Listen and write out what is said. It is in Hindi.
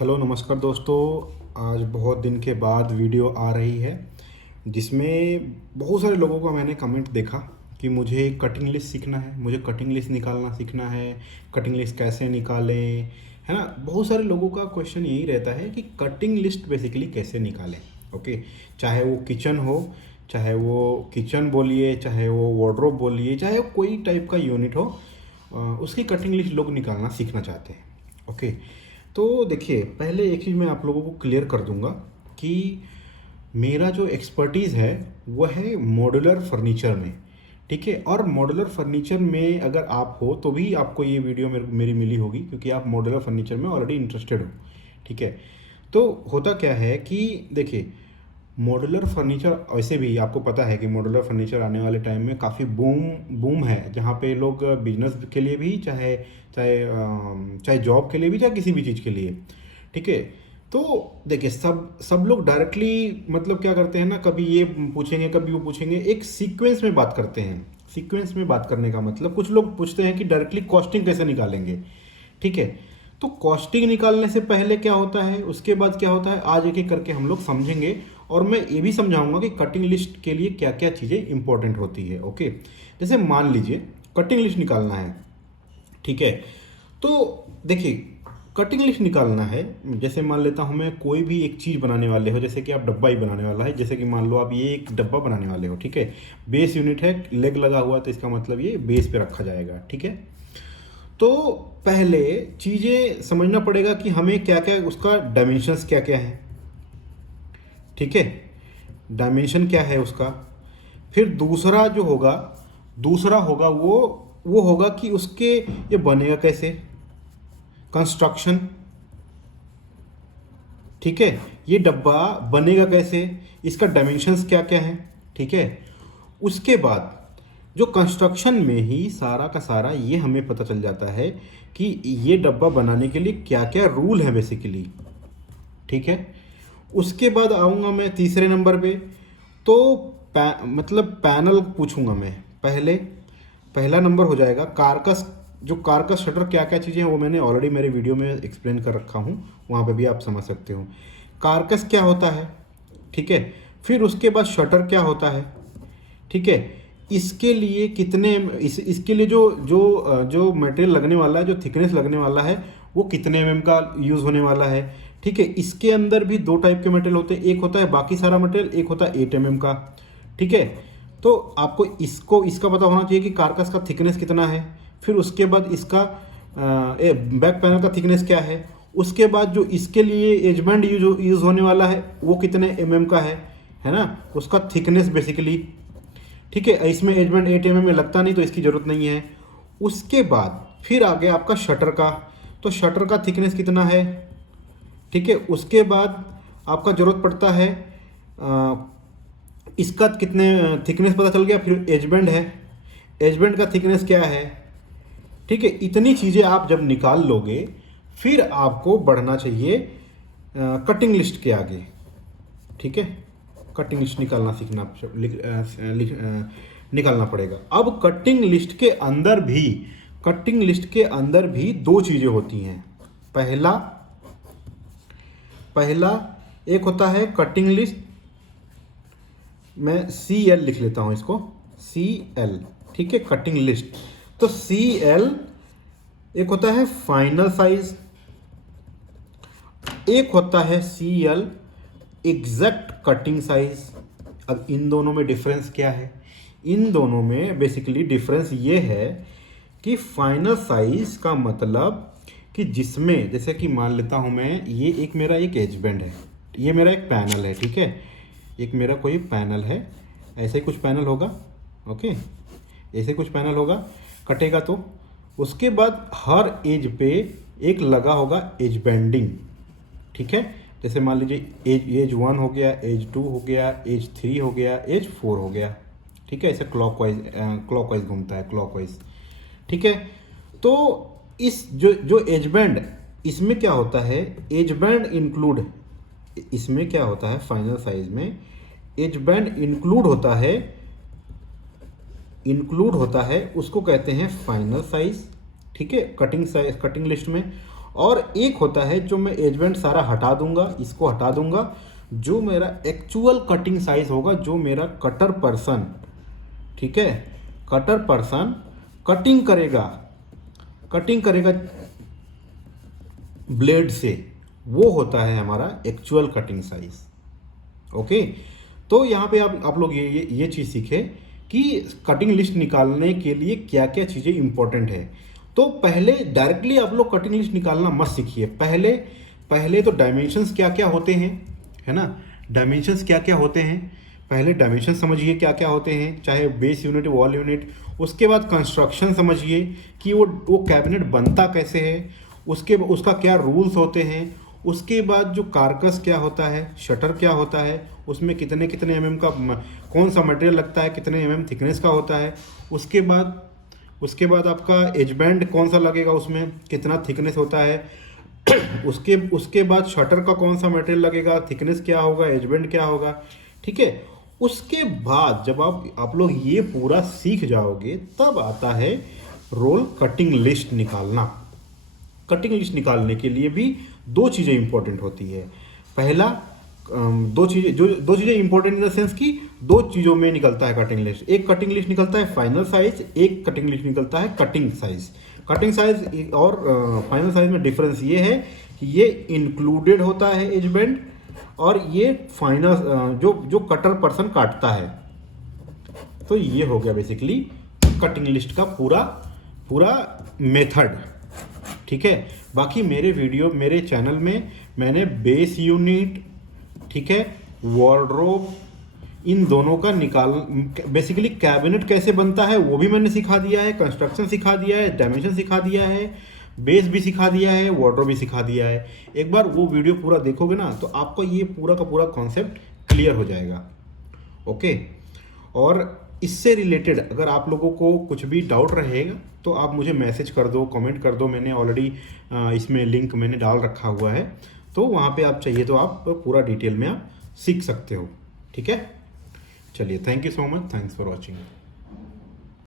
हेलो नमस्कार दोस्तों। आज बहुत दिन के बाद वीडियो आ रही है जिसमें बहुत सारे लोगों का मैंने कमेंट देखा कि मुझे कटिंग लिस्ट सीखना है, मुझे कटिंग लिस्ट निकालना सीखना है, कटिंग लिस्ट कैसे निकालें, है ना। बहुत सारे लोगों का क्वेश्चन यही रहता है कि कटिंग लिस्ट बेसिकली कैसे निकालें। ओके, चाहे वो किचन हो, चाहे वो किचन बोलिए, चाहे वो वार्डरोब बोलिए, चाहे वो कोई टाइप का यूनिट हो, उसकी कटिंग लिस्ट लोग निकालना सीखना चाहते हैं। ओके, तो देखिए, पहले एक चीज़ मैं आप लोगों को क्लियर कर दूंगा कि मेरा जो एक्सपर्टीज़ है वह है मॉड्यूलर फर्नीचर में। ठीक है, और मॉड्यूलर फर्नीचर में अगर आप हो तो भी आपको ये वीडियो मेरी मिली होगी क्योंकि आप मॉड्यूलर फर्नीचर में ऑलरेडी इंटरेस्टेड हो। ठीक है, तो होता क्या है कि देखिए, मॉड्यूलर फर्नीचर वैसे भी आपको पता है कि मॉड्यूलर फर्नीचर आने वाले टाइम में काफ़ी बूम बूम है, जहाँ पे लोग बिजनेस के लिए भी, चाहे चाहे चाहे जॉब के लिए भी, चाहे किसी भी चीज़ के लिए। ठीक है, तो देखिए, सब सब लोग डायरेक्टली मतलब क्या करते हैं ना, कभी ये पूछेंगे कभी वो पूछेंगे, एक सीक्वेंस में बात करते हैं। सीक्वेंस में बात करने का मतलब, कुछ लोग पूछते हैं कि डायरेक्टली कॉस्टिंग कैसे निकालेंगे। ठीक है, तो कॉस्टिंग निकालने से पहले क्या होता है, उसके बाद क्या होता है, आज एक एक करके हम लोग समझेंगे। और मैं ये भी समझाऊंगा कि कटिंग लिस्ट के लिए क्या क्या चीज़ें इंपॉर्टेंट होती है। ओके, जैसे मान लीजिए कटिंग लिस्ट निकालना है। ठीक है, तो देखिए, कटिंग लिस्ट निकालना है, जैसे मान लेता हूँ मैं, कोई भी एक चीज़ बनाने वाले हो, जैसे कि आप डब्बा ही बनाने वाला है, जैसे कि मान लो आप ये एक डब्बा बनाने वाले हो। ठीक है, बेस यूनिट है, लेग लगा हुआ, तो इसका मतलब ये बेस पे रखा जाएगा। ठीक है, तो पहले चीज़ें समझना पड़ेगा कि हमें क्या क्या, उसका डायमेंशंस क्या क्या है। ठीक है, डायमेंशन क्या है उसका। फिर दूसरा जो होगा, दूसरा होगा वो होगा कि उसके ये बनेगा कैसे, कंस्ट्रक्शन। ठीक है, ये डब्बा बनेगा कैसे, इसका डायमेंशंस क्या क्या है। ठीक है, उसके बाद जो कंस्ट्रक्शन में ही सारा का सारा ये हमें पता चल जाता है कि ये डब्बा बनाने के लिए क्या क्या रूल है बेसिकली। ठीक है, उसके बाद आऊँगा मैं तीसरे नंबर पे, तो मतलब पैनल पूछूंगा मैं। पहला नंबर हो जाएगा कारकस। जो कारकस शटर क्या क्या चीज़ें हैं वो मैंने ऑलरेडी मेरे वीडियो में एक्सप्लेन कर रखा हूँ, वहाँ पे भी आप समझ सकते हो कारकस क्या होता है। ठीक है, फिर उसके बाद शटर क्या होता है। ठीक है, इसके लिए कितने इसके लिए जो जो जो मटेरियल लगने वाला है, जो थिकनेस लगने वाला है, वो कितने एमएम का यूज़ होने वाला है। ठीक है, इसके अंदर भी दो टाइप के मटेरियल होते हैं, एक होता है बाकी सारा मटेरियल, एक होता है 8 mm का। ठीक है, तो आपको इसका पता होना चाहिए कि कारकस का थिकनेस कितना है। फिर उसके बाद इसका बैक पैनल का थिकनेस क्या है। उसके बाद जो इसके लिए एजमेंट यूज होने वाला है वो कितने एमएम का है ना, उसका थिकनेस बेसिकली। ठीक है, इसमें एजमेंट 8 mm में लगता नहीं तो इसकी ज़रूरत नहीं है। उसके बाद फिर आगे आपका शटर का, तो शटर का थिकनेस कितना है। ठीक है, उसके बाद आपका ज़रूरत पड़ता है इसका कितने थिकनेस पता चल गया। फिर एजबेंड है, एजबेंड का थिकनेस क्या है। ठीक है, इतनी चीज़ें आप जब निकाल लोगे फिर आपको बढ़ना चाहिए कटिंग लिस्ट के आगे। ठीक है, कटिंग लिस्ट निकालना सीखना निकालना पड़ेगा। अब कटिंग लिस्ट के अंदर भी दो चीज़ें होती हैं। पहला पहला एक होता है कटिंग लिस्ट, मैं CL लिख लेता हूं इसको, CL। ठीक है, कटिंग लिस्ट। तो CL एक होता है फाइनल साइज, एक होता है CL एग्जैक्ट कटिंग साइज। अब इन दोनों में डिफरेंस क्या है, इन दोनों में बेसिकली डिफरेंस ये है कि फाइनल साइज का मतलब कि जिसमें, जैसे कि मान लेता हूं मैं, ये एक मेरा एक एज बैंड है, ये मेरा एक पैनल है। ठीक है, एक मेरा कोई पैनल है, ऐसे ही कुछ पैनल होगा। ओके, ऐसे कुछ पैनल होगा, कटेगा तो उसके बाद हर एज पे एक लगा होगा एज बैंडिंग। ठीक है, जैसे मान लीजिए एज 1 हो गया, एज 2 हो गया, एज 3 हो गया, एज 4 हो गया। ठीक है, ऐसे क्लॉकवाइज घूमता है, क्लॉकवाइज। ठीक है, तो इस जो एज बैंड, इसमें क्या होता है, एज बैंड इंक्लूड, इसमें क्या होता है फाइनल साइज में एज बैंड इंक्लूड होता है, उसको कहते हैं फाइनल साइज। ठीक है, कटिंग लिस्ट में। और एक होता है जो मैं एज बैंड सारा हटा दूंगा, इसको हटा दूंगा, जो मेरा एक्चुअल कटिंग साइज होगा, जो मेरा कटर पर्सन, ठीक है, कटर पर्सन कटिंग करेगा ब्लेड से, वो होता है हमारा एक्चुअल कटिंग साइज। ओके, तो यहाँ पे आप लोग ये चीज़ सीखे कि कटिंग लिस्ट निकालने के लिए क्या क्या चीज़ें इंपॉर्टेंट है। तो पहले डायरेक्टली आप लोग कटिंग लिस्ट निकालना मत सीखिए, पहले तो डायमेंशंस क्या क्या होते हैं, है ना, डायमेंशंस क्या क्या होते हैं, पहले डायमेंशन समझिए क्या क्या होते हैं, चाहे बेस यूनिट, वॉल यूनिट। उसके बाद कंस्ट्रक्शन समझिए कि वो कैबिनेट बनता कैसे है, उसका क्या रूल्स होते हैं। उसके बाद जो कारकस क्या होता है, शटर क्या होता है, उसमें कितने कितने एमएम का कौन सा मटेरियल लगता है, कितने एमएम थिकनेस का होता है। उसके बाद आपका एज बैंड कौन सा लगेगा, उसमें कितना थिकनेस होता है। उसके बाद शटर का कौन सा मटेरियल लगेगा, थिकनेस क्या होगा, एज बैंड क्या होगा, ठीक है। उसके बाद जब आप लोग ये पूरा सीख जाओगे, तब आता है रोल कटिंग लिस्ट निकालना। कटिंग लिस्ट निकालने के लिए भी दो चीज़ें इंपॉर्टेंट होती है। पहला, दो चीज़ें इंपॉर्टेंट इन द सेंस कि दो चीज़ों में निकलता है कटिंग लिस्ट। एक कटिंग लिस्ट निकलता है फाइनल साइज, एक कटिंग लिस्ट निकलता है कटिंग साइज। कटिंग साइज और फाइनल साइज में डिफरेंस ये है कि ये इंक्लूडेड होता है एज बेंड, और ये फाइनल जो कटर पर्सन काटता है। तो ये हो गया बेसिकली कटिंग लिस्ट का पूरा मेथड, ठीक है। बाकी मेरे चैनल में मैंने बेस यूनिट, ठीक है, वार्डरोब, इन दोनों का बेसिकली कैबिनेट कैसे बनता है वो भी मैंने सिखा दिया है, कंस्ट्रक्शन सिखा दिया है, डायमेंशन सिखा दिया है, बेस भी सिखा दिया है, वार्डरोब भी सिखा दिया है। एक बार वो वीडियो पूरा देखोगे ना, तो आपको ये पूरा का पूरा कॉन्सेप्ट क्लियर हो जाएगा। ओके, और इससे रिलेटेड अगर आप लोगों को कुछ भी डाउट रहेगा तो आप मुझे मैसेज कर दो, कमेंट कर दो। मैंने ऑलरेडी इसमें लिंक मैंने डाल रखा हुआ है, तो वहाँ पे आप चाहिए तो आप पूरा डिटेल में आप सीख सकते हो, ठीक है। चलिए, thank you so much, thanks for watching.